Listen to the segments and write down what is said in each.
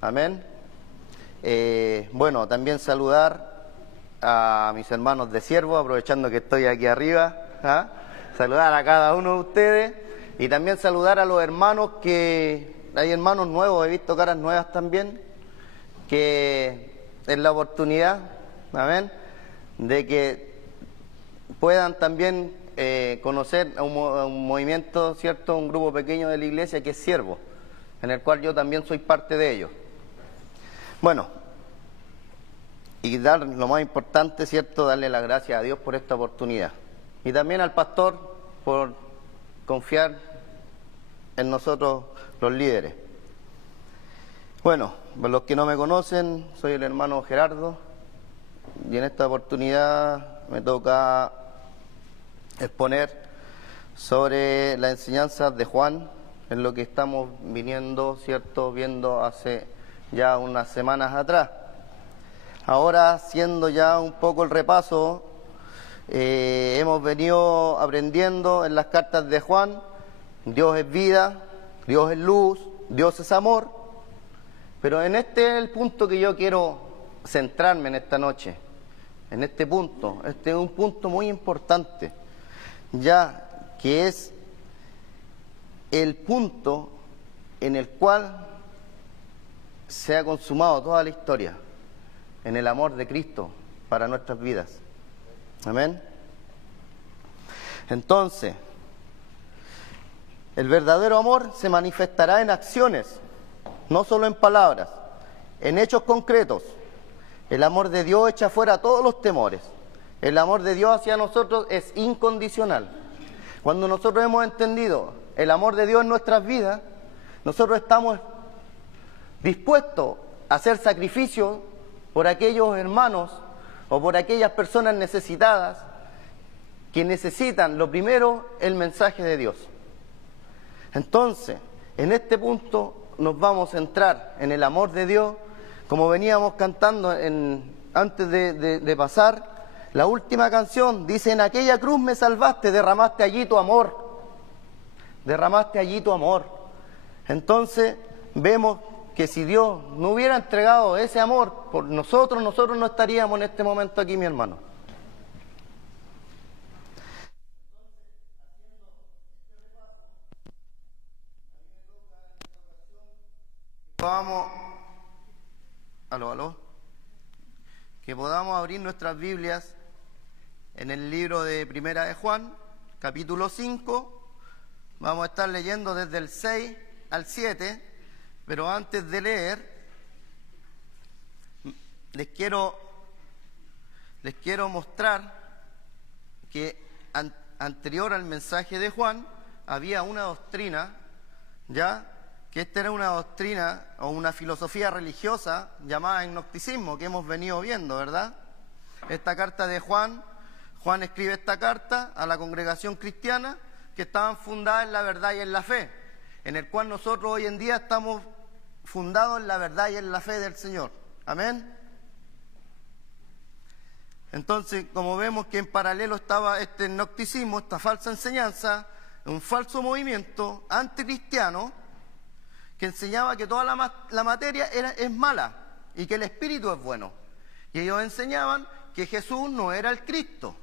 Amén. Bueno, también saludar a mis hermanos de siervo, aprovechando que estoy aquí arriba. Saludar a cada uno de ustedes y también saludar a los hermanos que hay hermanos nuevos, he visto caras nuevas también, que es la oportunidad, amén, de que puedan también conocer a un movimiento, ¿cierto? Un grupo pequeño de la iglesia que es siervo, en el cual yo también soy parte de ellos. Bueno, y dar lo más importante, ¿cierto? Darle las gracias a Dios por esta oportunidad. Y también al pastor por confiar en nosotros los líderes. Bueno, para los que no me conocen, soy el hermano Gerardo y en esta oportunidad me toca exponer sobre la enseñanza de Juan, en lo que estamos viniendo, ¿cierto? Viendo hace ya unas semanas atrás. Ahora, haciendo ya un poco el repaso, hemos venido aprendiendo en las cartas de Juan, Dios es vida, Dios es luz, Dios es amor, pero en este es el punto que yo quiero centrarme en esta noche, en este punto. Este es un punto muy importante, ya que es el punto en el cual se ha consumado toda la historia, en el amor de Cristo para nuestras vidas. Amén. Entonces, el verdadero amor se manifestará en acciones, no solo en palabras, en hechos concretos. El amor de Dios echa fuera todos los temores. El amor de Dios hacia nosotros es incondicional. Cuando nosotros hemos entendido el amor de Dios en nuestras vidas, nosotros estamos dispuestos a hacer sacrificios por aquellos hermanos o por aquellas personas necesitadas que necesitan, lo primero, el mensaje de Dios. Entonces, en este punto nos vamos a centrar en el amor de Dios, como veníamos cantando antes de pasar. La última canción dice: en aquella cruz me salvaste, derramaste allí tu amor. Derramaste allí tu amor. Entonces, vemos que si Dios no hubiera entregado ese amor por nosotros, nosotros no estaríamos en este momento aquí, mi hermano. Que podamos abrir nuestras Biblias en el libro de Primera de Juan, capítulo 5. Vamos a estar leyendo desde el 6 al 7, pero antes de leer, les quiero mostrar que anterior al mensaje de Juan había una doctrina, ¿ya?, que esta era una doctrina o una filosofía religiosa llamada gnosticismo, que hemos venido viendo, ¿verdad? Esta carta de Juan escribe esta carta a la congregación cristiana que estaban fundadas en la verdad y en la fe, en el cual nosotros hoy en día estamos fundados en la verdad y en la fe del Señor. Amén. Entonces, como vemos que en paralelo estaba este gnosticismo, esta falsa enseñanza, un falso movimiento anticristiano, que enseñaba que toda la materia es mala y que el espíritu es bueno. Y ellos enseñaban que Jesús no era el Cristo.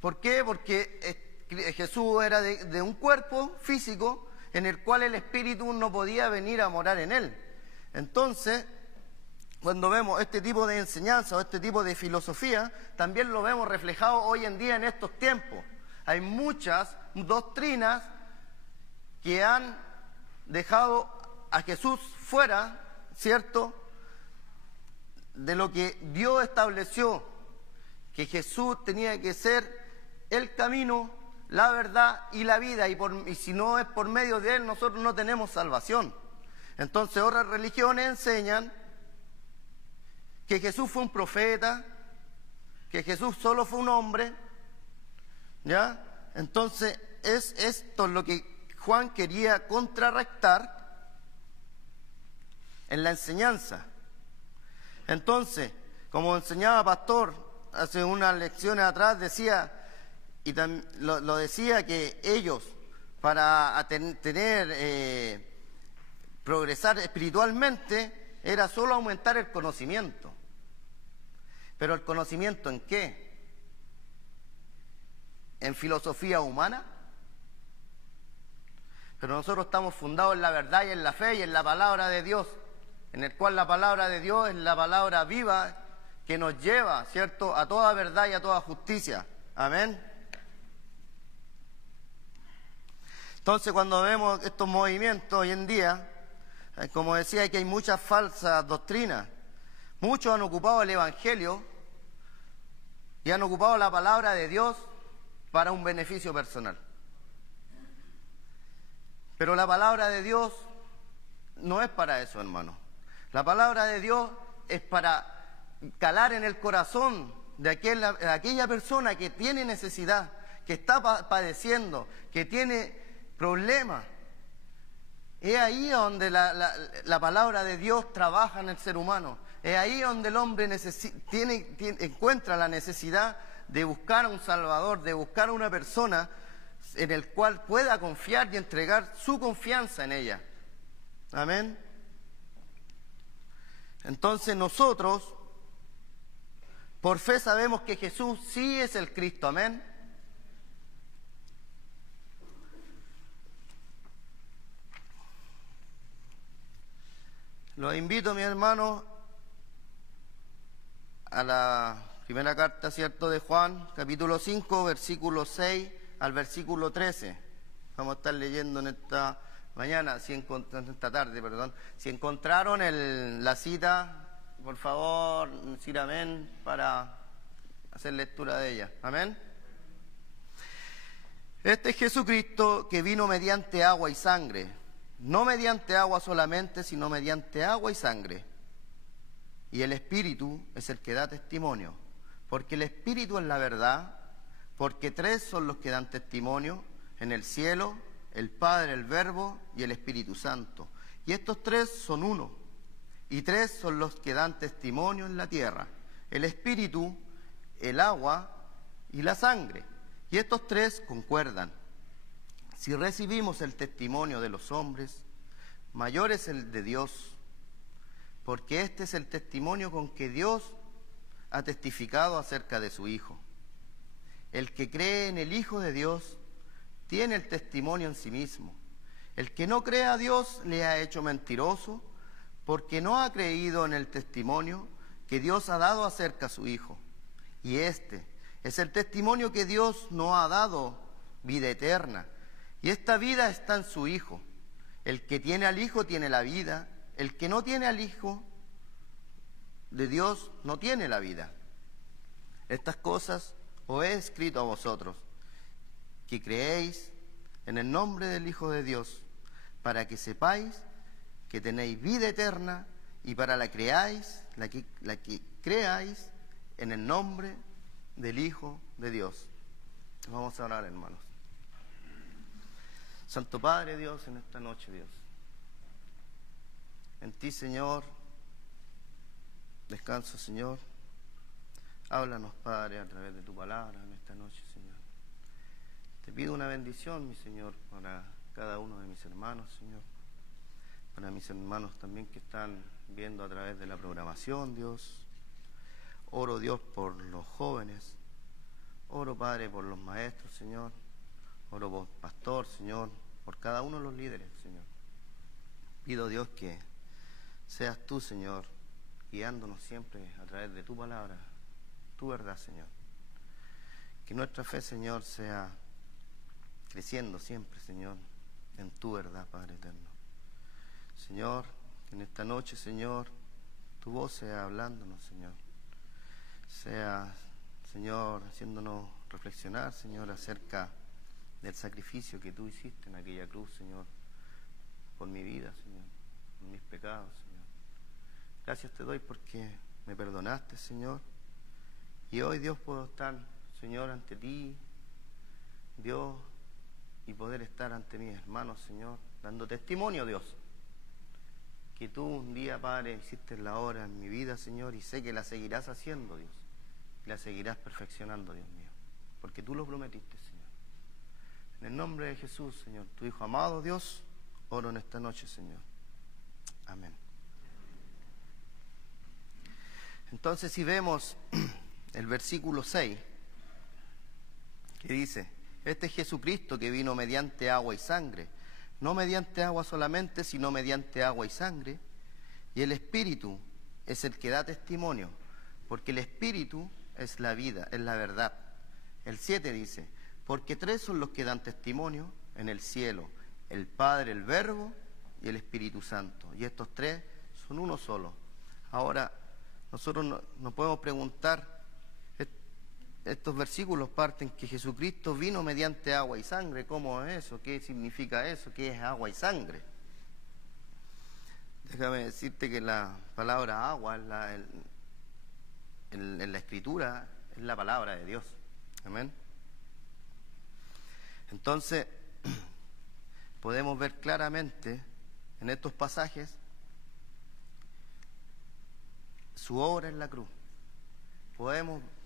¿Por qué? Porque Jesús era de un cuerpo físico en el cual el espíritu no podía venir a morar en él. Entonces, cuando vemos este tipo de enseñanza o este tipo de filosofía, también lo vemos reflejado hoy en día en estos tiempos. Hay muchas doctrinas que han dejado a Jesús fuera, ¿cierto?, de lo que Dios estableció, que Jesús tenía que ser el camino, la verdad y la vida, y si no es por medio de Él, nosotros no tenemos salvación. Entonces otras religiones enseñan que Jesús fue un profeta, que Jesús solo fue un hombre, ¿ya? Entonces es esto lo que Juan quería contrarrestar en la enseñanza. Entonces, como enseñaba pastor hace unas lecciones atrás, decía, y lo decía, que ellos, para progresar espiritualmente, era solo aumentar el conocimiento. ¿Pero el conocimiento en qué? ¿En filosofía humana? Pero nosotros estamos fundados en la verdad y en la fe y en la palabra de Dios, en el cual la palabra de Dios es la palabra viva que nos lleva, ¿cierto?, a toda verdad y a toda justicia. Amén. Entonces, cuando vemos estos movimientos hoy en día, como decía, que hay muchas falsas doctrinas. Muchos han ocupado el Evangelio y han ocupado la palabra de Dios para un beneficio personal. Pero la palabra de Dios no es para eso, hermano. La palabra de Dios es para calar en el corazón de aquella persona que tiene necesidad, que está padeciendo, que tiene problemas. Es ahí donde la palabra de Dios trabaja en el ser humano. Es ahí donde el hombre encuentra la necesidad de buscar a un Salvador, de buscar a una persona en el cual pueda confiar y entregar su confianza en ella. Amén. Entonces nosotros, por fe, sabemos que Jesús sí es el Cristo. Amén. Los invito, mis hermanos, a la primera carta, ¿cierto?, de Juan, capítulo 5, versículo 6 al versículo 13. Vamos a estar leyendo en esta mañana, esta tarde, perdón. Si encontraron la cita, por favor, decir amén para hacer lectura de ella. Amén. Este es Jesucristo que vino mediante agua y sangre. No mediante agua solamente, sino mediante agua y sangre. Y el Espíritu es el que da testimonio, porque el Espíritu es la verdad, porque tres son los que dan testimonio en el cielo, el Padre, el Verbo y el Espíritu Santo. Y estos tres son uno, y tres son los que dan testimonio en la tierra: el Espíritu, el agua y la sangre. Y estos tres concuerdan. Si recibimos el testimonio de los hombres, mayor es el de Dios, porque este es el testimonio con que Dios ha testificado acerca de su Hijo. El que cree en el Hijo de Dios tiene el testimonio en sí mismo. El que no cree a Dios le ha hecho mentiroso, porque no ha creído en el testimonio que Dios ha dado acerca de su Hijo. Y este es el testimonio que Dios nos ha dado, vida eterna. Y esta vida está en su Hijo. El que tiene al Hijo tiene la vida. El que no tiene al Hijo de Dios no tiene la vida. Estas cosas os he escrito a vosotros, que creéis en el nombre del Hijo de Dios, para que sepáis que tenéis vida eterna, y para la que creáis en el nombre del Hijo de Dios. Vamos a orar, hermanos. Santo Padre Dios, en esta noche, Dios, en ti, Señor, descanso, Señor. Háblanos, Padre, a través de tu palabra en esta noche, Señor. Te pido una bendición, mi Señor, para cada uno de mis hermanos, Señor. Para mis hermanos también que están viendo a través de la programación, Dios. Oro, Dios, por los jóvenes. Oro, Padre, por los maestros, Señor. Oro por pastor, Señor, por cada uno de los líderes, Señor. Pido, Dios, que seas tú, Señor, guiándonos siempre a través de tu palabra, tu verdad, Señor. Que nuestra fe, Señor, sea creciendo siempre, Señor, en tu verdad, Padre eterno. Señor, que en esta noche, Señor, tu voz sea hablándonos, Señor. Sea, Señor, haciéndonos reflexionar, Señor, acerca del sacrificio que tú hiciste en aquella cruz, Señor, por mi vida, Señor, por mis pecados, Señor. Gracias te doy porque me perdonaste, Señor, y hoy, Dios, puedo estar, Señor, ante ti, Dios, y poder estar ante mis hermanos, Señor, dando testimonio, Dios, que tú un día, Padre, hiciste la obra en mi vida, Señor, y sé que la seguirás haciendo, Dios, y la seguirás perfeccionando, Dios mío, porque tú lo prometiste, Señor. En el nombre de Jesús, Señor, tu Hijo amado, Dios, oro en esta noche, Señor. Amén. Entonces, si vemos el versículo 6, que dice: este es Jesucristo que vino mediante agua y sangre, no mediante agua solamente, sino mediante agua y sangre, y el Espíritu es el que da testimonio, porque el Espíritu es la vida, es la verdad. El 7 dice: porque 3 son los que dan testimonio en el cielo, el Padre, el Verbo y el Espíritu Santo, y estos 3 son uno solo. Ahora, nosotros nos podemos preguntar, estos versículos parten que Jesucristo vino mediante agua y sangre. ¿Cómo es eso? ¿Qué significa eso? ¿Qué es agua y sangre? Déjame decirte que la palabra agua en la Escritura es la palabra de Dios. Amén. Entonces, podemos ver claramente en estos pasajes su obra en la cruz.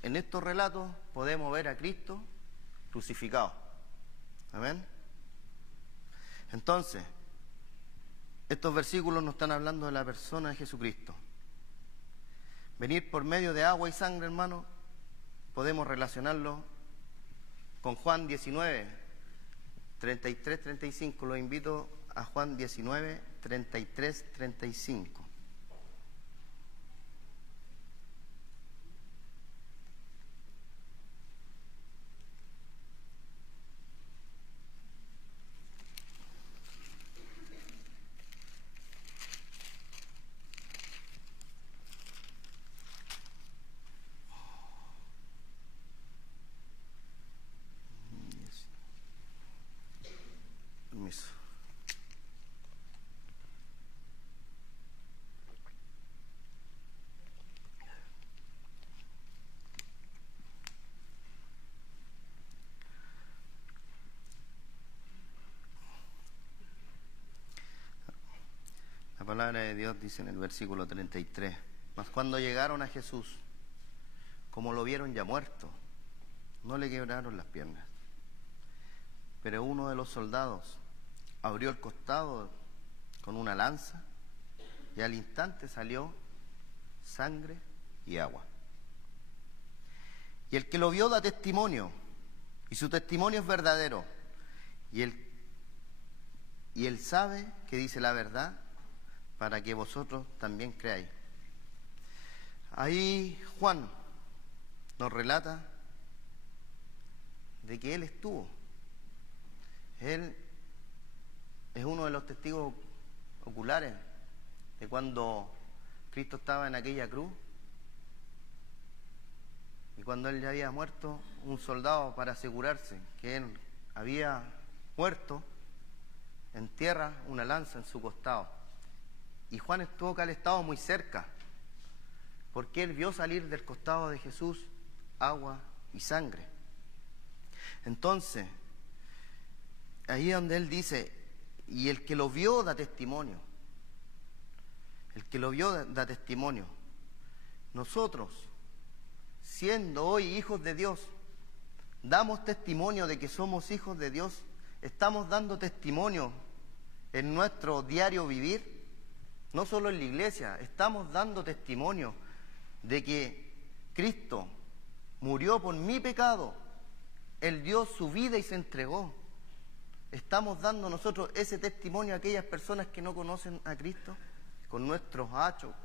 En estos relatos podemos ver a Cristo crucificado. Amén. Entonces, estos versículos nos están hablando de la persona de Jesucristo. Venir por medio de agua y sangre, hermano, podemos relacionarlo con Juan 19, 33, 35. Lo invito a Juan 19, 33, 35. Permiso. La palabra de Dios dice en el versículo 33: mas cuando llegaron a Jesús, como lo vieron ya muerto, no le quebraron las piernas. Pero uno de los soldados abrió el costado con una lanza, y al instante salió sangre y agua. Y el que lo vio da testimonio, y su testimonio es verdadero, y él sabe que dice la verdad, para que vosotros también creáis. Ahí Juan nos relata de que él estuvo. Él es uno de los testigos oculares de cuando Cristo estaba en aquella cruz, y cuando él ya había muerto, un soldado, para asegurarse que él había muerto, entierra una lanza en su costado. Y Juan estuvo calestado muy cerca, porque él vio salir del costado de Jesús agua y sangre. Entonces, ahí es donde él dice: y el que lo vio da testimonio. El que lo vio da testimonio. Nosotros, siendo hoy hijos de Dios, damos testimonio de que somos hijos de Dios. Estamos dando testimonio en nuestro diario vivir. No solo en la iglesia, estamos dando testimonio de que Cristo murió por mi pecado. Él dio su vida y se entregó. Estamos dando nosotros ese testimonio a aquellas personas que no conocen a Cristo, con nuestros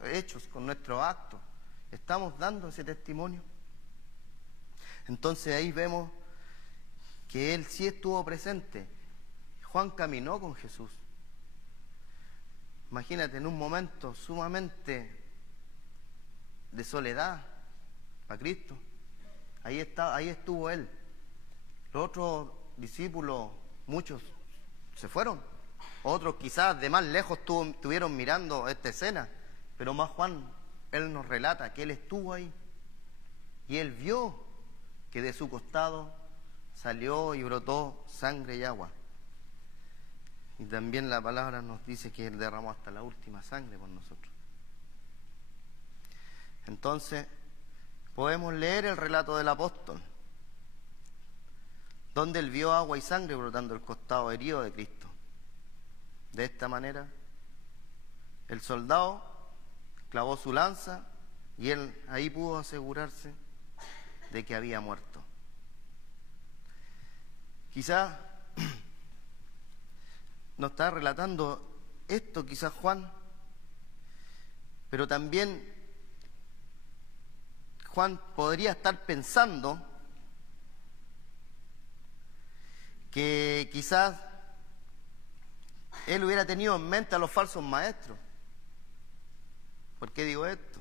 hechos, con nuestros actos. Estamos dando ese testimonio. Entonces ahí vemos que Él sí estuvo presente. Juan caminó con Jesús. Imagínate, en un momento sumamente de soledad para Cristo, ahí estuvo Él. Los otros discípulos, muchos se fueron, otros quizás de más lejos estuvieron mirando esta escena, pero más Juan, él nos relata que él estuvo ahí y él vio que de su costado salió y brotó sangre y agua. Y también la palabra nos dice que él derramó hasta la última sangre por nosotros. Entonces, podemos leer el relato del apóstol, donde él vio agua y sangre brotando del costado herido de Cristo. De esta manera, el soldado clavó su lanza Y él ahí pudo asegurarse de que había muerto. Quizás nos está relatando esto, quizás Juan, pero también Juan podría estar pensando que quizás él hubiera tenido en mente a los falsos maestros. ¿Por qué digo esto?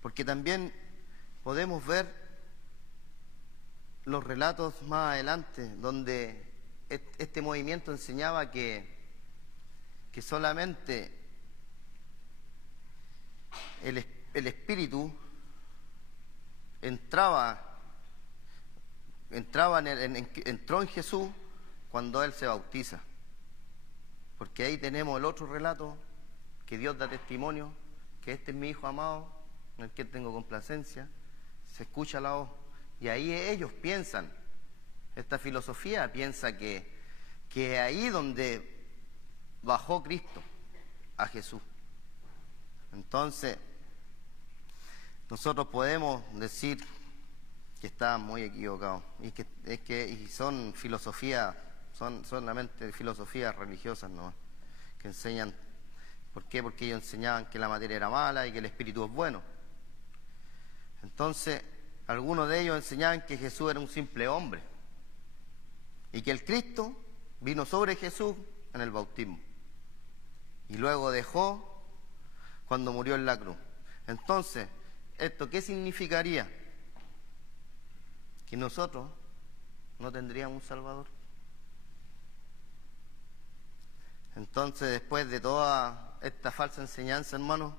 Porque también podemos ver los relatos más adelante donde este movimiento enseñaba que solamente el Espíritu entró en Jesús cuando Él se bautiza. Porque ahí tenemos el otro relato que Dios da testimonio, que este es mi Hijo amado, en el que tengo complacencia, se escucha la voz. Y ahí ellos piensan, esta filosofía piensa que ahí donde bajó Cristo a Jesús. Entonces, nosotros podemos decir que estaban muy equivocados y son filosofías, son solamente filosofías religiosas, ¿no? Que enseñan. ¿Por qué? Porque ellos enseñaban que la materia era mala y que el espíritu es bueno. Entonces, algunos de ellos enseñaban que Jesús era un simple hombre y que el Cristo vino sobre Jesús en el bautismo y luego dejó cuando murió en la cruz. Entonces, ¿esto qué significaría? Que nosotros no tendríamos un Salvador. Entonces, después de toda esta falsa enseñanza, hermanos,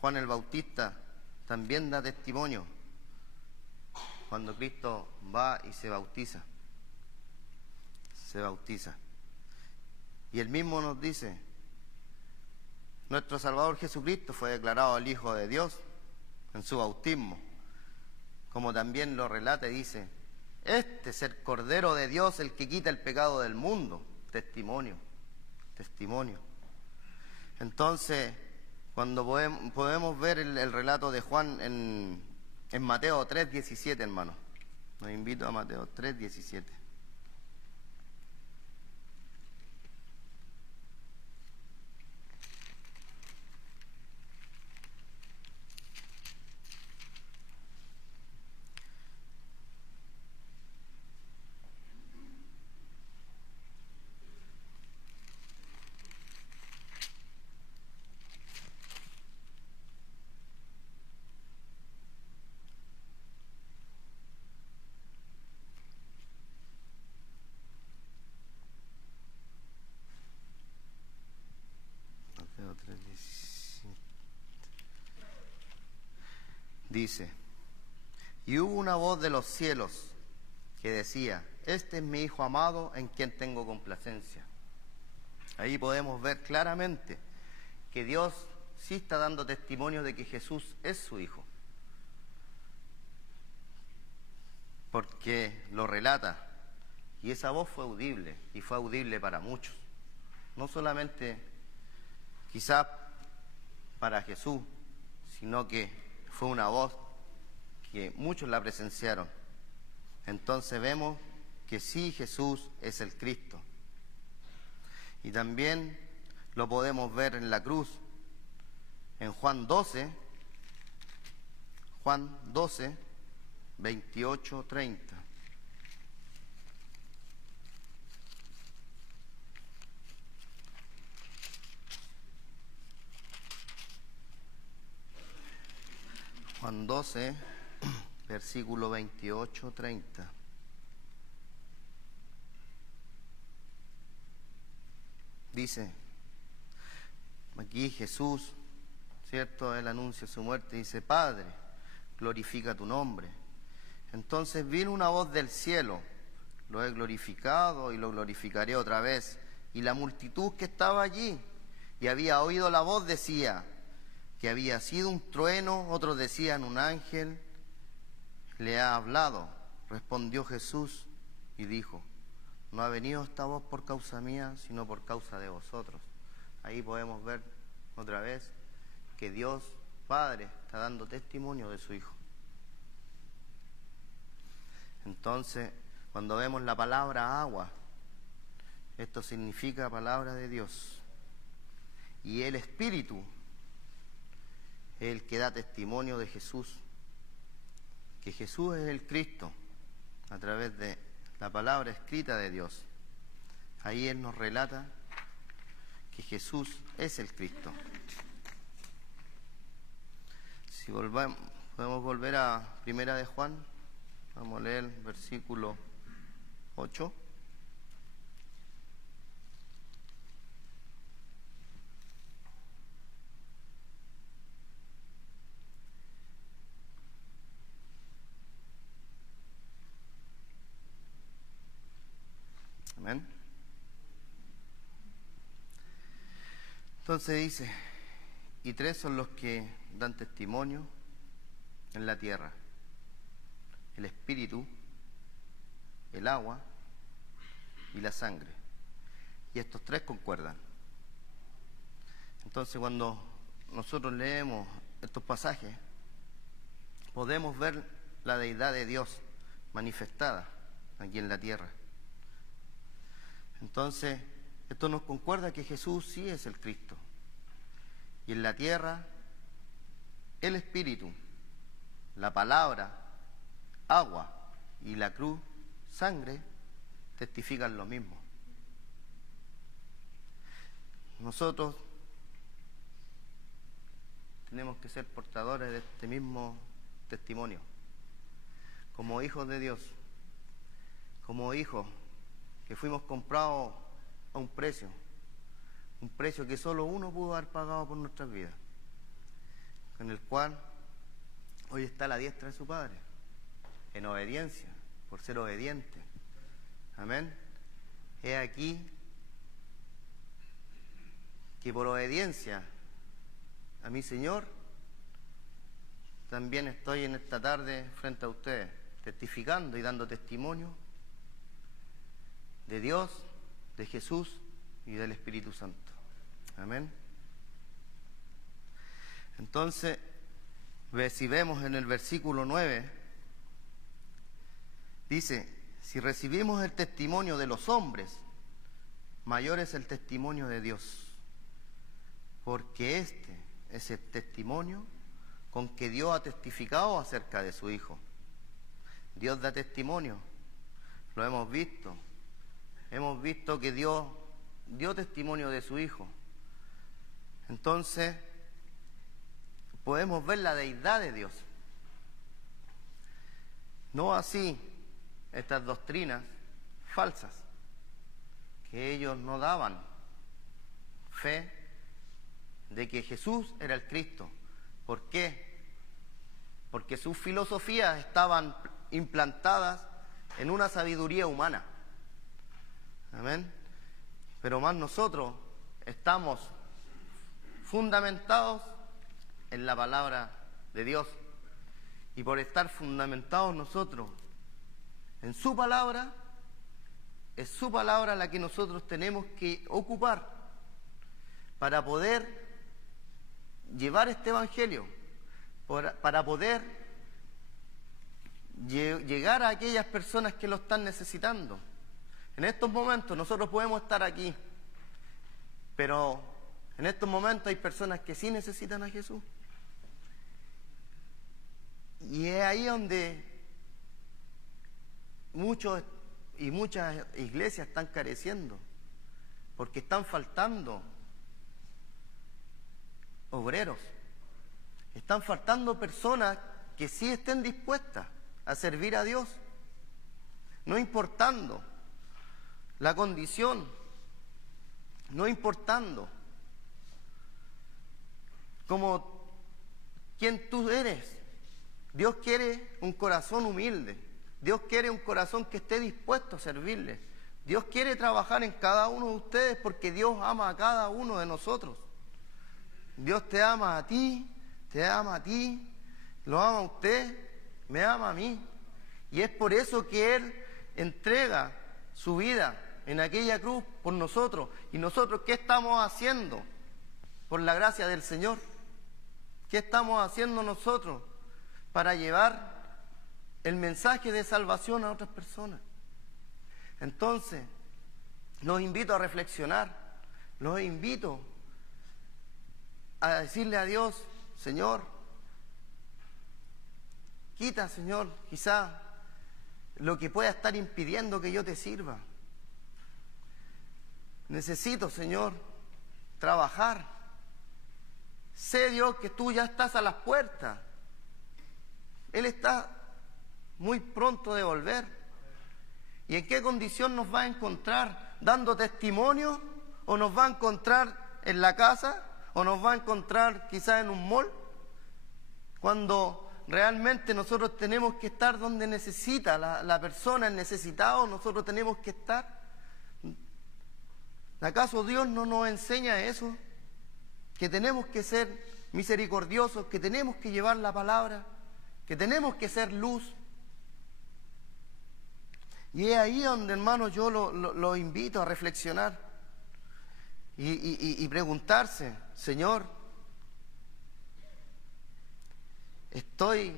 Juan el Bautista también da testimonio cuando Cristo va y se bautiza. Se bautiza. Y él mismo nos dice, nuestro Salvador Jesucristo fue declarado el Hijo de Dios en su bautismo, como también lo relata y dice, este es el Cordero de Dios, el que quita el pecado del mundo. Testimonio. Entonces, cuando podemos ver el relato de Juan en Mateo 3:17, hermano. Los invito a Mateo 3:17. Mateo 3:17. Dice, y hubo una voz de los cielos que decía, este es mi Hijo amado en quien tengo complacencia. Ahí podemos ver claramente que Dios sí está dando testimonio de que Jesús es su Hijo. Porque lo relata. Y esa voz fue audible, y fue audible para muchos. No solamente quizás para Jesús, sino que fue una voz que muchos la presenciaron. Entonces vemos que sí, Jesús es el Cristo. Y también lo podemos ver en la cruz, en Juan 12, 28, 30. Juan 12, versículo 28, 30. Dice, aquí Jesús, ¿cierto? Él anuncia su muerte y dice, Padre, glorifica tu nombre. Entonces vino una voz del cielo, lo he glorificado y lo glorificaré otra vez. Y la multitud que estaba allí y había oído la voz decía que había sido un trueno, otros decían un ángel le ha hablado. Respondió Jesús y dijo, no ha venido esta voz por causa mía, sino por causa de vosotros. Ahí podemos ver otra vez, que Dios Padre está dando testimonio de su Hijo. Entonces, cuando vemos la palabra agua, esto significa palabra de Dios. Y el Espíritu es el que da testimonio de Jesús, que Jesús es el Cristo, a través de la palabra escrita de Dios. Ahí Él nos relata que Jesús es el Cristo. Si podemos volver a Primera de Juan, vamos a leer el versículo 8. Amén. Entonces dice, y tres son los que dan testimonio en la tierra: el espíritu, el agua y la sangre. Y estos tres concuerdan. Entonces, cuando nosotros leemos estos pasajes, podemos ver la deidad de Dios manifestada aquí en la tierra. Entonces, esto nos concuerda que Jesús sí es el Cristo. Y en la tierra, el Espíritu, la palabra, agua y la cruz, sangre, testifican lo mismo. Nosotros tenemos que ser portadores de este mismo testimonio, como hijos de Dios, como hijos que fuimos comprados a un precio que solo uno pudo haber pagado por nuestras vidas, en el cual hoy está a la diestra de su Padre, en obediencia, por ser obediente. Amén. He aquí que por obediencia a mi Señor, también estoy en esta tarde frente a ustedes, testificando y dando testimonio de Dios, de Jesús y del Espíritu Santo. Amén. Entonces, si vemos en el versículo 9, dice, si recibimos el testimonio de los hombres, mayor es el testimonio de Dios, porque este es el testimonio con que Dios ha testificado acerca de su Hijo. Dios da testimonio, lo hemos visto que Dios dio testimonio de su Hijo. Entonces, podemos ver la deidad de Dios. No así estas doctrinas falsas, que ellos no daban fe de que Jesús era el Cristo. ¿Por qué? Porque sus filosofías estaban implantadas en una sabiduría humana. Amén. Pero más nosotros estamos fundamentados en la palabra de Dios. Y por estar fundamentados nosotros en su palabra, es su palabra la que nosotros tenemos que ocupar para poder llevar este evangelio, para poder llegar a aquellas personas que lo están necesitando. En estos momentos nosotros podemos estar aquí, pero en estos momentos hay personas que sí necesitan a Jesús. Y es ahí donde muchos y muchas iglesias están careciendo, porque están faltando obreros, están faltando personas que sí estén dispuestas a servir a Dios, no importando la condición, no importando como quién tú eres. Dios quiere un corazón humilde, Dios quiere un corazón que esté dispuesto a servirle. Dios quiere trabajar en cada uno de ustedes porque Dios ama a cada uno de nosotros. Dios te ama a ti, lo ama a usted, me ama a mí. Y es por eso que Él entrega su vida en aquella cruz por nosotros. ¿Y nosotros qué estamos haciendo? por la gracia del Señor. ¿Qué estamos haciendo nosotros para llevar el mensaje de salvación a otras personas? Entonces, los invito a reflexionar, los invito a decirle a Dios: Señor, quita, Señor, quizá lo que pueda estar impidiendo que yo te sirva. Necesito, Señor, trabajar. Sé, Dios, que tú ya estás a las puertas. Él está muy pronto de volver. ¿Y en qué condición nos va a encontrar? ¿Dando testimonio? ¿O nos va a encontrar en la casa? ¿O nos va a encontrar quizás en un mall? Cuando realmente nosotros tenemos que estar donde necesita la persona, el necesitado, nosotros tenemos que estar. ¿Acaso Dios no nos enseña eso? Que tenemos que ser misericordiosos, que tenemos que llevar la palabra, que tenemos que ser luz. Y es ahí donde, hermanos, yo lo invito a reflexionar y preguntarse: Señor, ¿estoy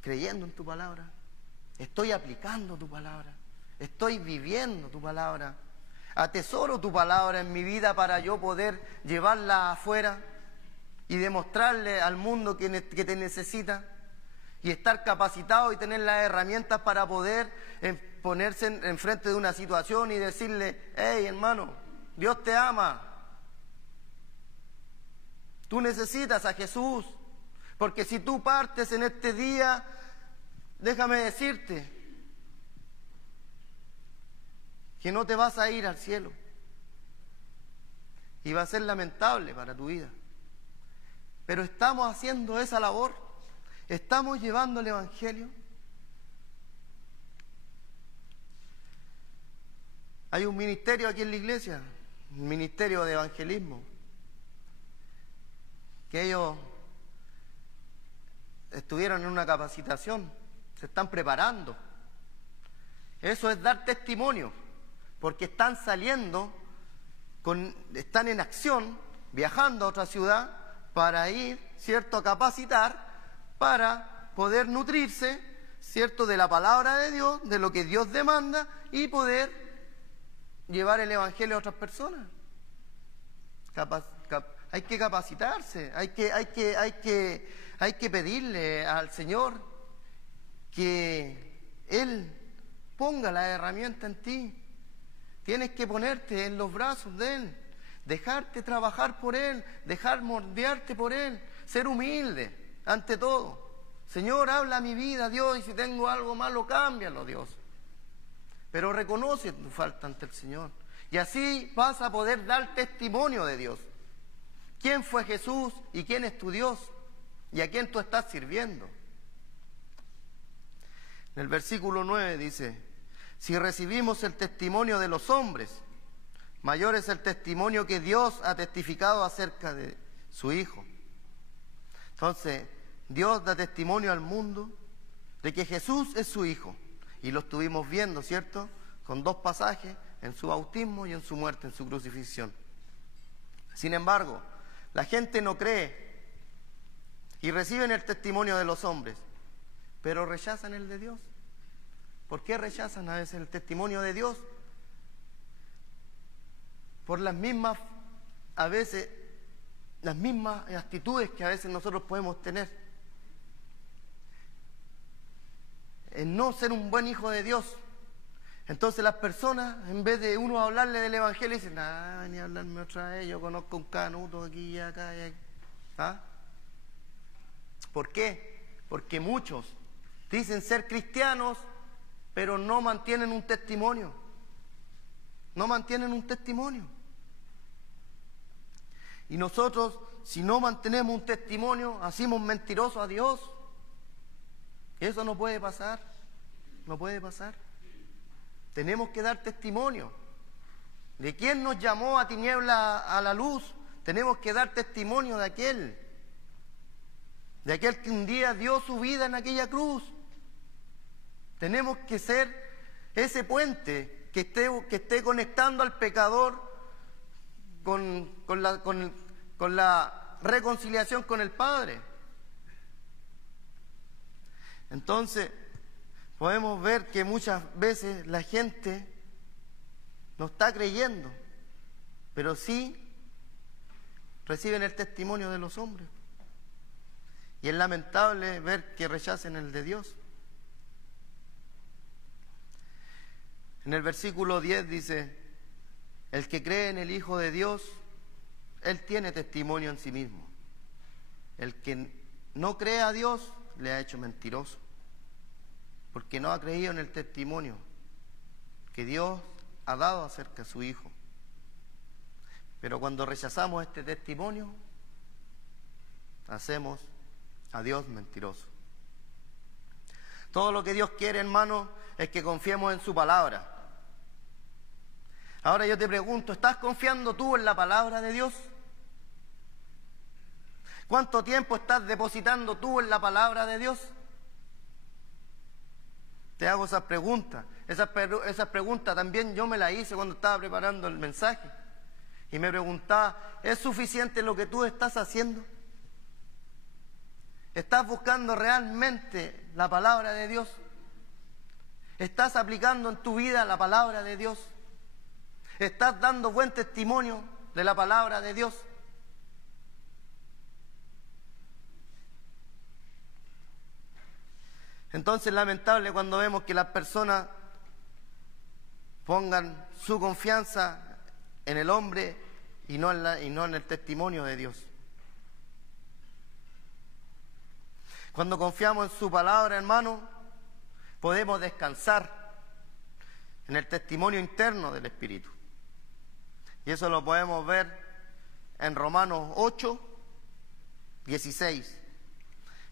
creyendo en tu palabra? ¿Estoy aplicando tu palabra? ¿Estoy viviendo tu palabra? ¿Atesoro tu palabra en mi vida para yo poder llevarla afuera y demostrarle al mundo que te necesita? Y estar capacitado y tener las herramientas para poder ponerse enfrente de una situación y decirle: hey, hermano, Dios te ama. Tú necesitas a Jesús. Porque si tú partes en este día, déjame decirte que no te vas a ir al cielo. Y va a ser lamentable para tu vida. Pero estamos haciendo esa labor. Estamos llevando el Evangelio. Hay un ministerio aquí en la iglesia, un ministerio de evangelismo, que ellos estuvieron en una capacitación, se están preparando. Eso es dar testimonio, porque están saliendo, están en acción, viajando a otra ciudad para ir, ¿cierto?, a capacitar, para poder nutrirse, ¿cierto?, de la palabra de Dios, de lo que Dios demanda, y poder llevar el Evangelio a otras personas. Hay que capacitarse, hay que pedirle al Señor que Él ponga la herramienta en ti. Tienes que ponerte en los brazos de Él, dejarte trabajar por Él, dejar moldearte por Él, ser humilde ante todo. Señor, habla a mi vida, Dios, y si tengo algo malo, cámbialo, Dios. Pero reconoce tu falta ante el Señor. Y así vas a poder dar testimonio de Dios. ¿Quién fue Jesús y quién es tu Dios? ¿Y a quién tú estás sirviendo? En el versículo 9 dice: si recibimos el testimonio de los hombres, mayor es el testimonio que Dios ha testificado acerca de su Hijo. Entonces, Dios da testimonio al mundo de que Jesús es su Hijo. Y lo estuvimos viendo, ¿cierto?, con dos pasajes, en su bautismo y en su muerte, en su crucifixión. Sin embargo, la gente no cree y reciben el testimonio de los hombres, pero rechazan el de Dios. ¿Por qué rechazan a veces el testimonio de Dios? Por las mismas, a veces, las mismas actitudes que a veces nosotros podemos tener. En no ser un buen hijo de Dios. Entonces las personas, en vez de uno hablarle del Evangelio, dicen: ni hablarme otra vez, yo conozco un canuto aquí y acá y aquí. ¿Ah? ¿Por qué? Porque muchos dicen ser cristianos, pero no mantienen un testimonio. No mantienen un testimonio. Y nosotros, si no mantenemos un testimonio, hacemos mentirosos a Dios. Eso no puede pasar. No puede pasar. Tenemos que dar testimonio de quién nos llamó a tiniebla a la luz. Tenemos que dar testimonio de aquel que un día dio su vida en aquella cruz. Tenemos que ser ese puente que esté conectando al pecador con la reconciliación con el Padre. Entonces, podemos ver que muchas veces la gente no está creyendo, pero sí reciben el testimonio de los hombres. Y es lamentable ver que rechacen el de Dios. En el versículo 10 dice: el que cree en el Hijo de Dios, él tiene testimonio en sí mismo. El que no cree a Dios le ha hecho mentiroso, porque no ha creído en el testimonio que Dios ha dado acerca de su Hijo. Pero cuando rechazamos este testimonio, hacemos a Dios mentiroso. Todo lo que Dios quiere, hermano, es que confiemos en su palabra. Ahora yo te pregunto, ¿estás confiando tú en la palabra de Dios? ¿Cuánto tiempo estás depositando tú en la palabra de Dios? Te hago esas preguntas. Esas preguntas también yo me las hice cuando estaba preparando el mensaje. Y me preguntaba, ¿es suficiente lo que tú estás haciendo? ¿Estás buscando realmente la palabra de Dios? ¿Estás aplicando en tu vida la palabra de Dios? ¿Estás dando buen testimonio de la palabra de Dios? Entonces, lamentable cuando vemos que las personas pongan su confianza en el hombre y no en el testimonio de Dios. Cuando confiamos en su palabra, hermano, podemos descansar en el testimonio interno del Espíritu. Y eso lo podemos ver en Romanos 8, 16.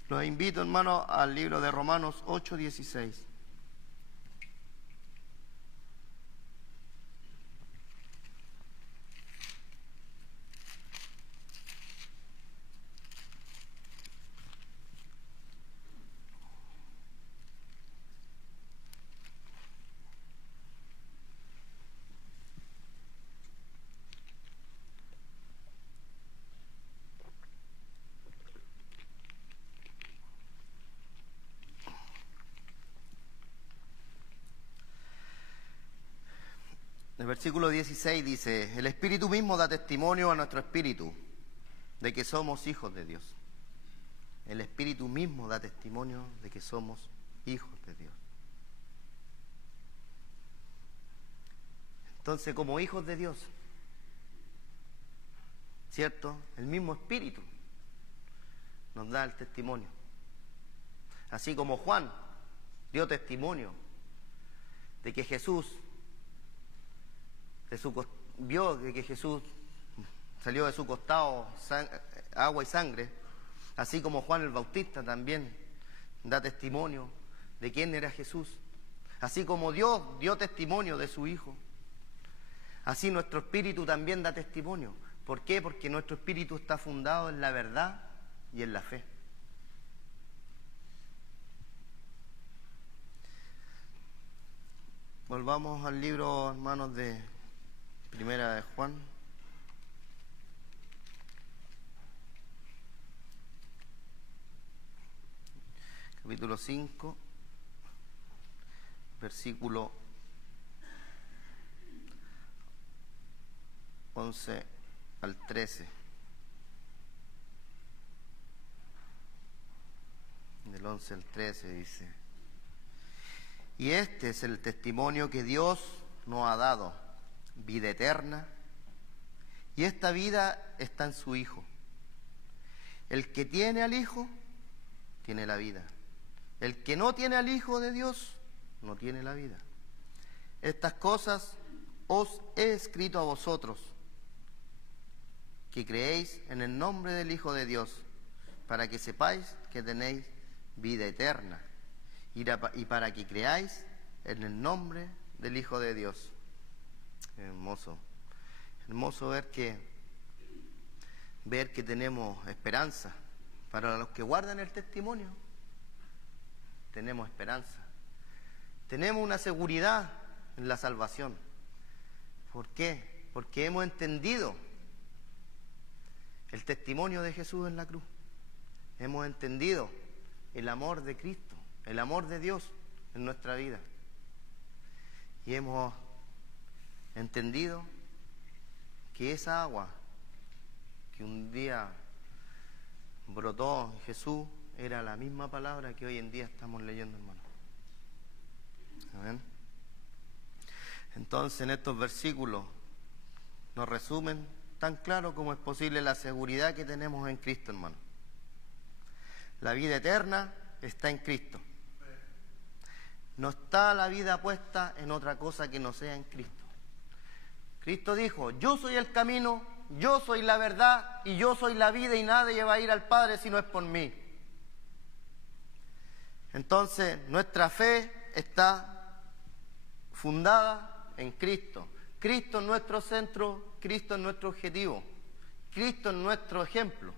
Los invito, hermano, al libro de Romanos 8, 16. El versículo 16 dice: el Espíritu mismo da testimonio a nuestro espíritu de que somos hijos de Dios. El Espíritu mismo da testimonio de que somos hijos de Dios. Entonces, como hijos de Dios, ¿cierto? El mismo Espíritu nos da el testimonio. Así como Juan dio testimonio de que Jesús vio que Jesús salió de su costado agua y sangre, así como Juan el Bautista también da testimonio de quién era Jesús, así como Dios dio testimonio de su Hijo, así nuestro espíritu también da testimonio. ¿Por qué? Porque nuestro espíritu está fundado en la verdad y en la fe. Volvamos al libro, hermanos, de Primera de Juan. Capítulo 5, versículo 11 al 13. Del 11 al 13 dice: y este es el testimonio que Dios nos ha dado, vida eterna, y esta vida está en su Hijo. El que tiene al Hijo, tiene la vida. El que no tiene al Hijo de Dios, no tiene la vida. Estas cosas os he escrito a vosotros, que creéis en el nombre del Hijo de Dios, para que sepáis que tenéis vida eterna, y para que creáis en el nombre del Hijo de Dios. Hermoso, hermoso ver que tenemos esperanza. Para los que guardan el testimonio, tenemos esperanza. Tenemos una seguridad en la salvación. ¿Por qué? Porque hemos entendido el testimonio de Jesús en la cruz. Hemos entendido el amor de Cristo, el amor de Dios en nuestra vida. Y hemos entendido que esa agua que un día brotó en Jesús era la misma palabra que hoy en día estamos leyendo, hermano. Amén. Entonces, en estos versículos nos resumen tan claro como es posible la seguridad que tenemos en Cristo, hermano. La vida eterna está en Cristo. No está la vida puesta en otra cosa que no sea en Cristo. Cristo dijo: yo soy el camino, yo soy la verdad y yo soy la vida, y nadie va a ir al Padre si no es por mí. Entonces, nuestra fe está fundada en Cristo. Cristo es nuestro centro, Cristo es nuestro objetivo, Cristo es nuestro ejemplo.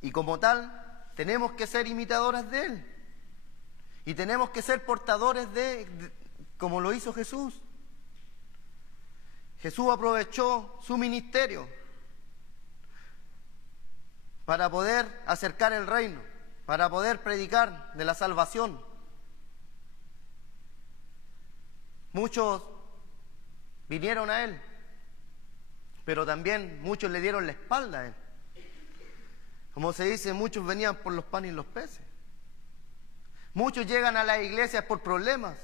Y como tal, tenemos que ser imitadores de Él. Y tenemos que ser portadores como lo hizo Jesús. Jesús aprovechó su ministerio para poder acercar el reino, para poder predicar de la salvación. Muchos vinieron a Él, pero también muchos le dieron la espalda a Él. Como se dice, muchos venían por los panes y los peces. Muchos llegan a las iglesias por problemas.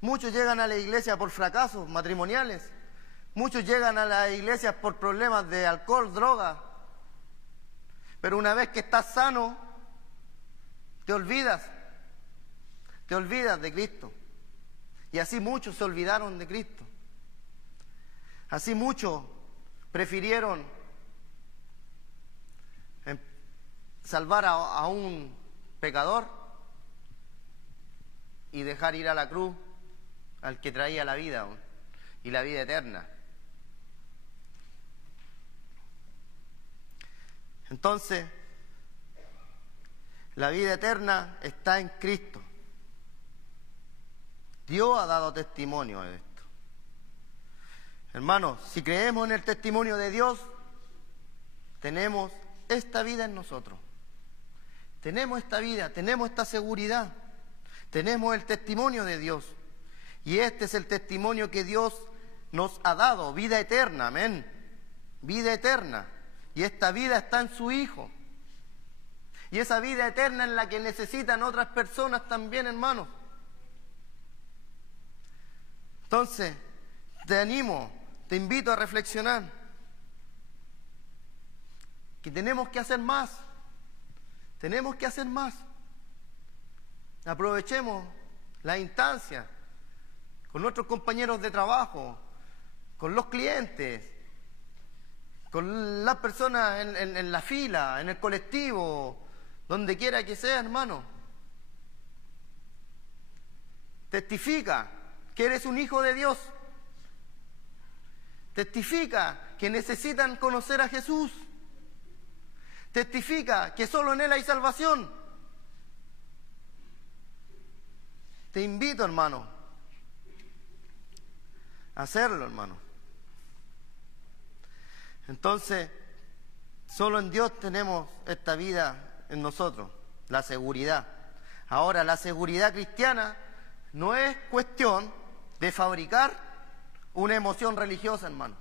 Muchos llegan a la iglesia por fracasos matrimoniales. Muchos llegan a las iglesias por problemas de alcohol, droga. Pero una vez que estás sano, te olvidas de Cristo. Y así muchos se olvidaron de Cristo. Así muchos prefirieron salvar a un pecador y dejar ir a la cruz al que traía la vida y la vida eterna. Entonces, la vida eterna está en Cristo. Dios ha dado testimonio de esto. Hermanos, si creemos en el testimonio de Dios, tenemos esta vida en nosotros. Tenemos esta vida, tenemos esta seguridad, tenemos el testimonio de Dios. Y este es el testimonio que Dios nos ha dado, vida eterna, amén. Vida eterna. Y esta vida está en su Hijo. Y esa vida eterna es la que necesitan otras personas también, hermanos. Entonces, te animo, te invito a reflexionar que tenemos que hacer más. Tenemos que hacer más. Aprovechemos la instancia con nuestros compañeros de trabajo, con los clientes, con las personas en la fila, en el colectivo, donde quiera que sea, hermano. Testifica que eres un hijo de Dios. Testifica que necesitan conocer a Jesús. Testifica que solo en Él hay salvación. Te invito, hermano, a hacerlo, hermano. Entonces, solo en Dios tenemos esta vida en nosotros, la seguridad. Ahora, la seguridad cristiana no es cuestión de fabricar una emoción religiosa, hermano.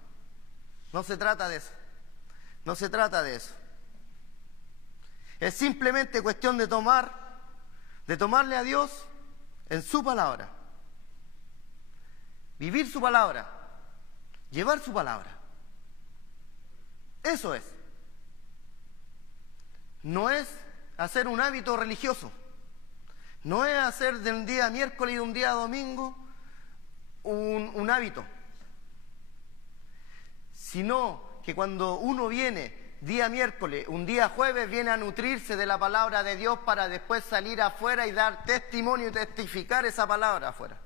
No se trata de eso. No se trata de eso. Es simplemente cuestión de tomarle a Dios en su palabra. Vivir su palabra. Llevar su palabra. Eso es. No es hacer un hábito religioso. No es hacer de un día miércoles y de un día domingo un hábito. Sino que cuando uno viene día miércoles, un día jueves, viene a nutrirse de la palabra de Dios para después salir afuera y dar testimonio y testificar esa palabra afuera.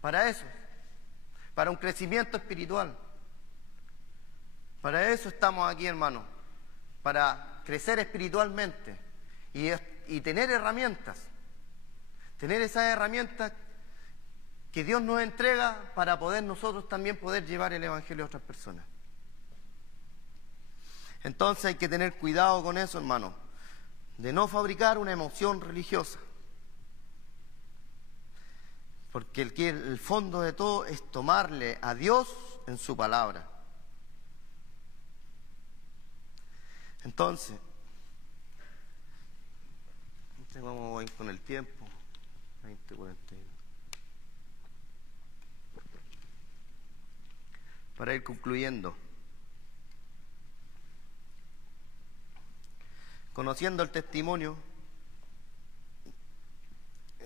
Para eso. Para un crecimiento espiritual. Para eso estamos aquí, hermanos. Para crecer espiritualmente y tener herramientas. Tener esas herramientas que Dios nos entrega para poder nosotros también poder llevar el Evangelio a otras personas. Entonces hay que tener cuidado con eso, hermano, de no fabricar una emoción religiosa. Porque el fondo de todo es tomarle a Dios en su palabra. Entonces, no sé cómo voy con el tiempo. 20:41. Para ir concluyendo. Conociendo el testimonio,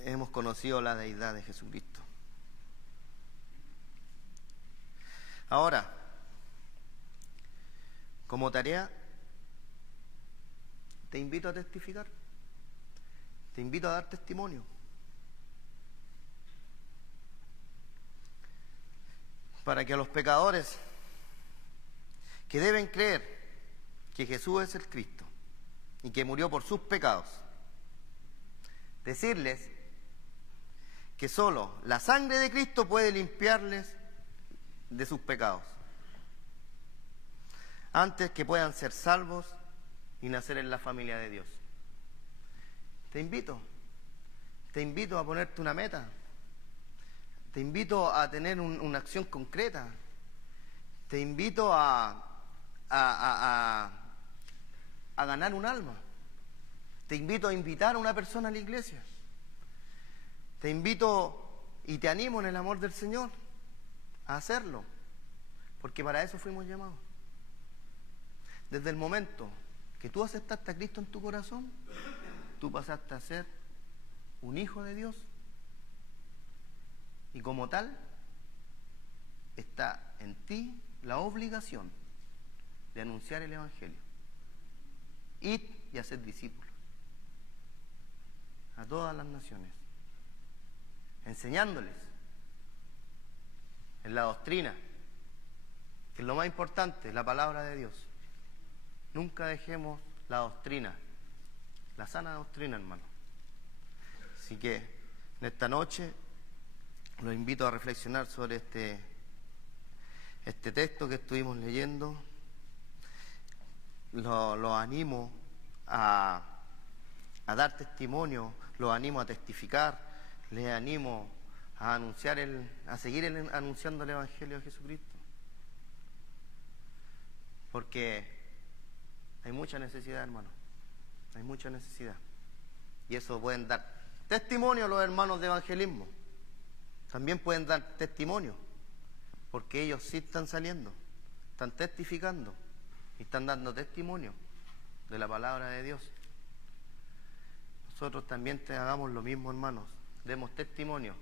hemos conocido la deidad de Jesucristo. Ahora, como tarea, te invito a testificar, te invito a dar testimonio. Para que a los pecadores que deben creer que Jesús es el Cristo y que murió por sus pecados, decirles que solo la sangre de Cristo puede limpiarles de sus pecados, antes que puedan ser salvos y nacer en la familia de Dios. Te invito a ponerte una meta, te invito a tener una acción concreta, te invito a ganar un alma, te invito a invitar a una persona a la iglesia, te invito y te animo en el amor del Señor a hacerlo, porque para eso fuimos llamados. Desde el momento que tú aceptaste a Cristo en tu corazón, tú pasaste a ser un hijo de Dios, y como tal está en ti la obligación de anunciar el Evangelio. Id y haced discípulos a todas las naciones, enseñándoles en la doctrina, que es lo más importante, la palabra de Dios. Nunca dejemos la doctrina, la sana doctrina, hermano. Así que en esta noche los invito a reflexionar sobre este texto que estuvimos leyendo. Los animo a dar testimonio, los animo a testificar, les animo a anunciar a seguir anunciando el Evangelio de Jesucristo. Porque hay mucha necesidad, hermano. Hay mucha necesidad. Y eso pueden dar testimonio los hermanos de evangelismo. También pueden dar testimonio, porque ellos sí están saliendo, están testificando y están dando testimonio de la palabra de Dios. Nosotros también hagamos lo mismo, hermanos. Demos testimonio.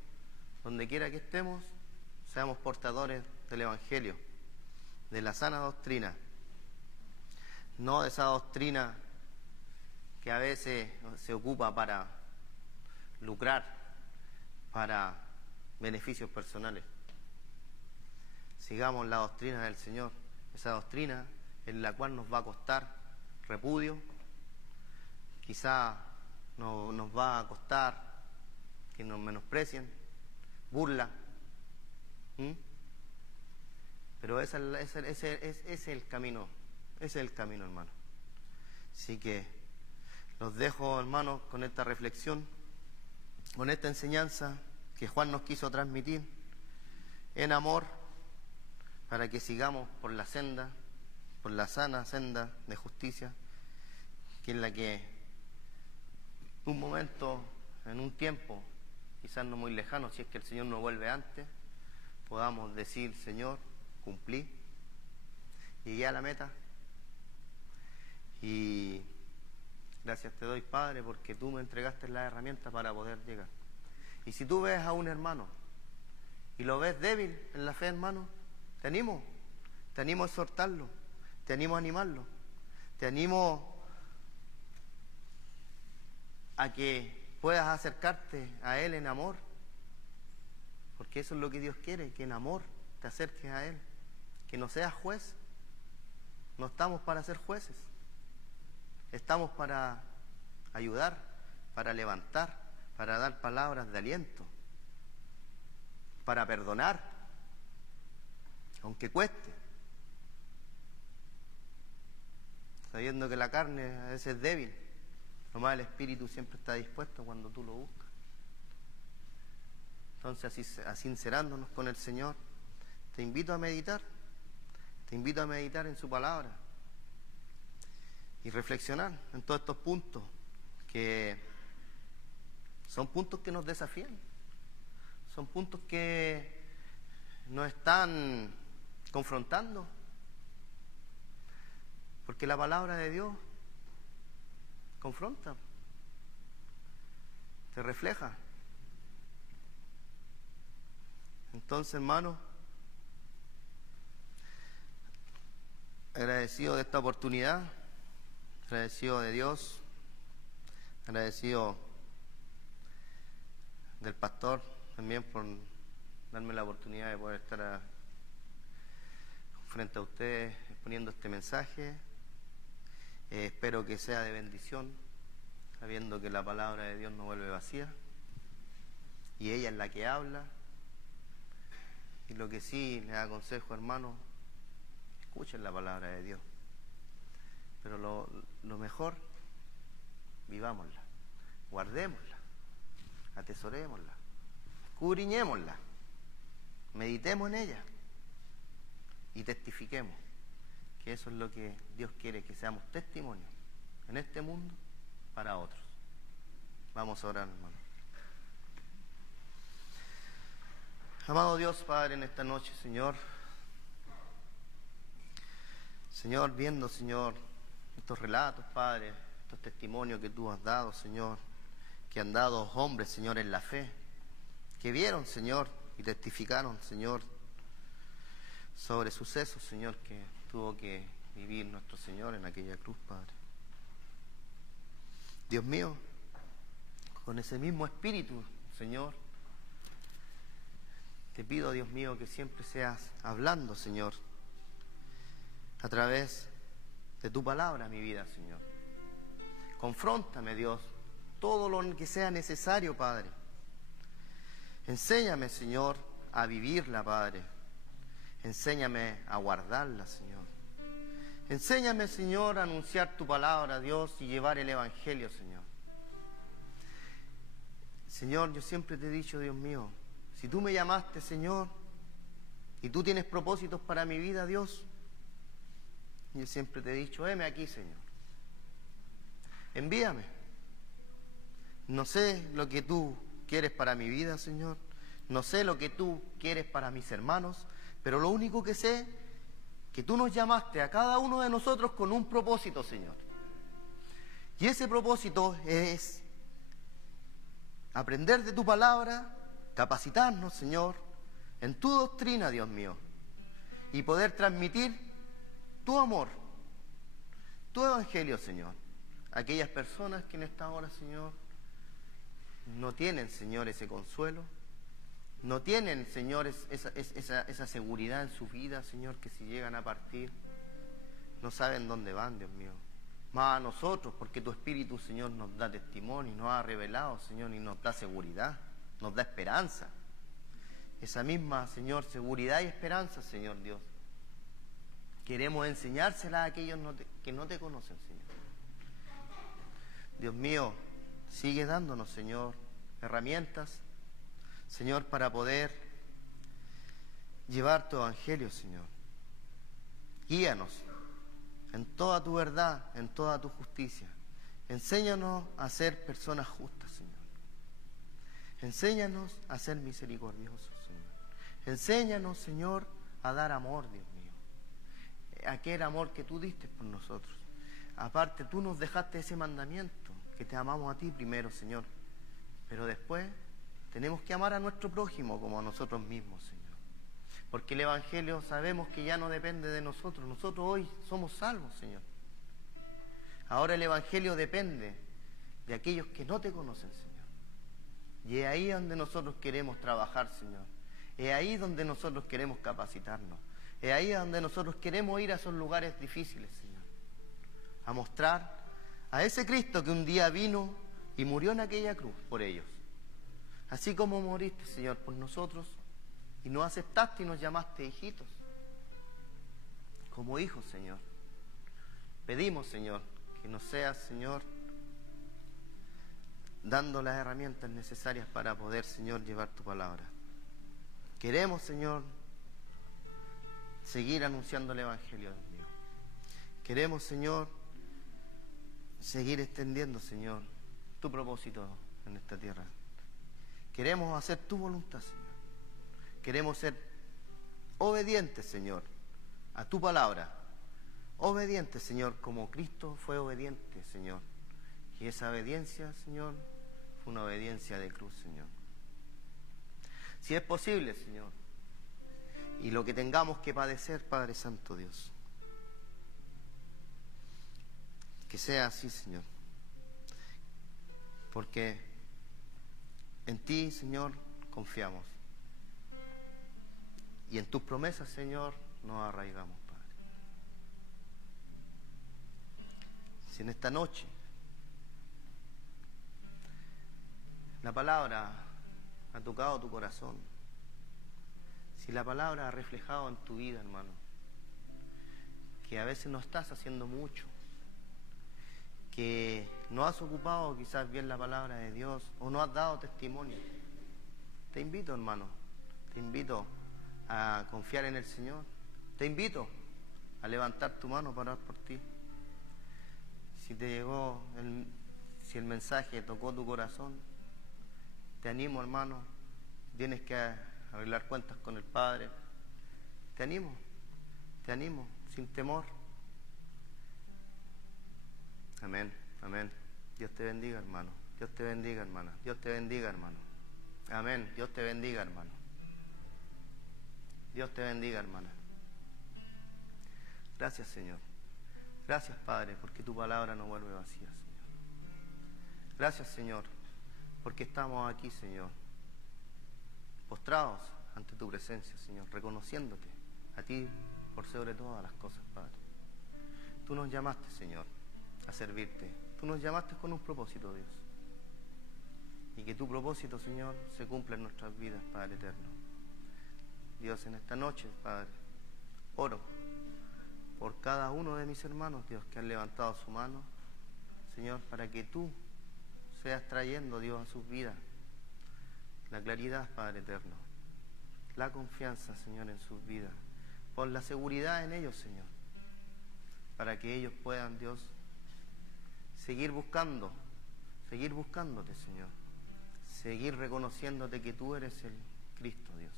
Donde quiera que estemos, seamos portadores del Evangelio, de la sana doctrina. No de esa doctrina que a veces se ocupa para lucrar, para beneficios personales. Sigamos la doctrina del Señor, esa doctrina en la cual nos va a costar repudio, quizá nos va a costar que nos menosprecien, burla, pero ese es el camino. Ese es el camino, hermano. Así que los dejo, hermanos, con esta reflexión, con esta enseñanza que Juan nos quiso transmitir en amor, para que sigamos por la senda, por la sana senda de justicia, que es la que un momento, en un tiempo, quizás no muy lejano, si es que el Señor no vuelve antes, podamos decir: Señor, cumplí, llegué a la meta. Y gracias te doy, Padre, porque tú me entregaste las herramientas para poder llegar. Y si tú ves a un hermano y lo ves débil en la fe, hermano, te animo a exhortarlo, te animo a animarlo, te animo a que puedas acercarte a Él en amor, porque eso es lo que Dios quiere, que en amor te acerques a Él, que no seas juez. No estamos para ser jueces. Estamos para ayudar, para levantar, para dar palabras de aliento, para perdonar, aunque cueste, sabiendo que la carne a veces es débil, nomás el espíritu siempre está dispuesto cuando tú lo buscas. Entonces, así sincerándonos con el Señor, te invito a meditar en su palabra y reflexionar en todos estos puntos que son puntos que nos desafían, son puntos que nos están confrontando, porque la palabra de Dios confronta, te refleja. Entonces, hermano, agradecido de esta oportunidad, agradecido de Dios, agradecido del pastor también por darme la oportunidad de poder estar frente a ustedes exponiendo este mensaje. Espero que sea de bendición, sabiendo que la palabra de Dios no vuelve vacía y ella es la que habla. Y lo que sí les aconsejo, hermano, escuchen la palabra de Dios, pero lo mejor, vivámosla, guardémosla, atesorémosla, escudriñémosla, meditemos en ella y testifiquemos, que eso es lo que Dios quiere, que seamos testimonios en este mundo para otros. Vamos a orar, hermano. Amado Dios, Padre, en esta noche, Señor, viendo, Señor, estos relatos, Padre, estos testimonios que tú has dado, Señor, que han dado hombres, Señor, en la fe, que vieron, Señor, y testificaron, Señor, sobre sucesos, Señor, que tuvo que vivir nuestro Señor en aquella cruz, Padre. Dios mío, con ese mismo espíritu, Señor, te pido, Dios mío, que siempre seas hablando, Señor, a través de tu palabra, mi vida, Señor. Confróntame, Dios, todo lo que sea necesario, Padre. Enséñame, Señor, a vivirla, Padre. Enséñame a guardarla, Señor. Enséñame, Señor, a anunciar tu palabra, Dios, y llevar el Evangelio, Señor. Señor, yo siempre te he dicho, Dios mío, si tú me llamaste, Señor, y tú tienes propósitos para mi vida, Dios, yo siempre te he dicho, heme aquí, Señor. Envíame. No sé lo que tú quieres para mi vida, Señor. No sé lo que tú quieres para mis hermanos, pero lo único que sé, que tú nos llamaste a cada uno de nosotros con un propósito, Señor. Y ese propósito es aprender de tu palabra, capacitarnos, Señor, en tu doctrina, Dios mío, y poder transmitir tu amor, tu evangelio, Señor, a aquellas personas que en esta hora, Señor, no tienen, Señor, ese consuelo, no tienen, Señor, esa seguridad en su vida, Señor, que si llegan a partir, no saben dónde van, Dios mío. Más a nosotros, porque tu Espíritu, Señor, nos da testimonio, nos ha revelado, Señor, y nos da seguridad, nos da esperanza. Esa misma, Señor, seguridad y esperanza, Señor Dios, queremos enseñársela a aquellos que no te conocen, Señor. Dios mío, sigue dándonos, Señor, herramientas, Señor, para poder llevar tu evangelio, Señor. Guíanos en toda tu verdad, en toda tu justicia. Enséñanos a ser personas justas, Señor. Enséñanos a ser misericordiosos, Señor. Enséñanos, Señor, a dar amor, Dios mío. Aquel amor que tú diste por nosotros. Aparte, tú nos dejaste ese mandamiento, que te amamos a ti primero, Señor. Pero después tenemos que amar a nuestro prójimo como a nosotros mismos, Señor. Porque el Evangelio sabemos que ya no depende de nosotros. Nosotros hoy somos salvos, Señor. Ahora el Evangelio depende de aquellos que no te conocen, Señor. Y es ahí donde nosotros queremos trabajar, Señor. Es ahí donde nosotros queremos capacitarnos. Es ahí donde nosotros queremos ir a esos lugares difíciles, Señor. A mostrar a ese Cristo que un día vino y murió en aquella cruz por ellos. Así como moriste, Señor, por nosotros, Y nos aceptaste y nos llamaste hijitos, como hijos, Señor. Pedimos, Señor, que nos seas, Señor, dando las herramientas necesarias para poder, Señor, llevar tu palabra. Queremos, Señor, seguir anunciando el Evangelio, Dios mío. Queremos, Señor, seguir extendiendo, Señor, tu propósito en esta tierra. Queremos hacer tu voluntad, Señor. Queremos ser obedientes, Señor, a tu palabra. Obedientes, Señor, como Cristo fue obediente, Señor. Y esa obediencia, Señor, fue una obediencia de cruz, Señor. Si es posible, Señor, y lo que tengamos que padecer, Padre Santo Dios, que sea así, Señor. Porque en ti, Señor, confiamos. Y en tus promesas, Señor, nos arraigamos, Padre. Si en esta noche la palabra ha tocado tu corazón, si la palabra ha reflejado en tu vida, hermano, que a veces no estás haciendo mucho, que no has ocupado quizás bien la palabra de Dios o no has dado testimonio, te invito, hermano, te invito a confiar en el Señor. Te invito a levantar tu mano para orar por ti. Si te llegó, si el mensaje tocó tu corazón, te animo, hermano. Tienes que arreglar cuentas con el Padre. Te animo, sin temor. Amén, amén. Dios te bendiga, hermano. Dios te bendiga, hermana. Dios te bendiga, hermano. Amén. Dios te bendiga, hermano. Dios te bendiga, hermana. Gracias, Señor. Gracias, Padre, porque tu palabra no vuelve vacía, Señor. Gracias, Señor, porque estamos aquí, Señor, postrados ante tu presencia, Señor, reconociéndote a ti por sobre todas las cosas, Padre. Tú nos llamaste, Señor, a servirte. Tú nos llamaste con un propósito, Dios. Y que tu propósito, Señor, se cumpla en nuestras vidas, Padre eterno. Dios, en esta noche, Padre, oro por cada uno de mis hermanos, Dios, que han levantado su mano, Señor, para que tú seas trayendo, Dios, a sus vidas la claridad, Padre eterno, la confianza, Señor, en sus vidas, pon la seguridad en ellos, Señor, para que ellos puedan, Dios, seguir buscándote, Señor, seguir reconociéndote que tú eres el Cristo, Dios.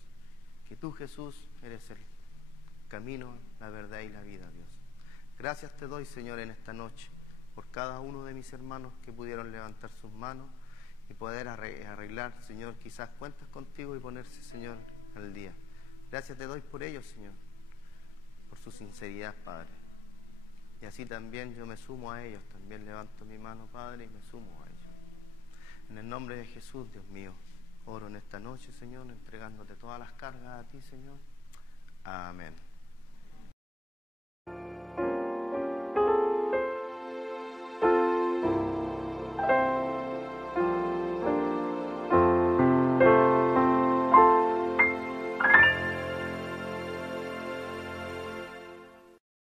Que tú, Jesús, eres el camino, la verdad y la vida, Dios. Gracias te doy, Señor, en esta noche, por cada uno de mis hermanos que pudieron levantar sus manos y poder arreglar, Señor, quizás cuentas contigo y ponerse, Señor, al día. Gracias te doy por ellos, Señor, por su sinceridad, Padre. Y así también yo me sumo a ellos, también levanto mi mano, Padre, y me sumo a ellos. En el nombre de Jesús, Dios mío, oro en esta noche, Señor, entregándote todas las cargas a ti, Señor. Amén.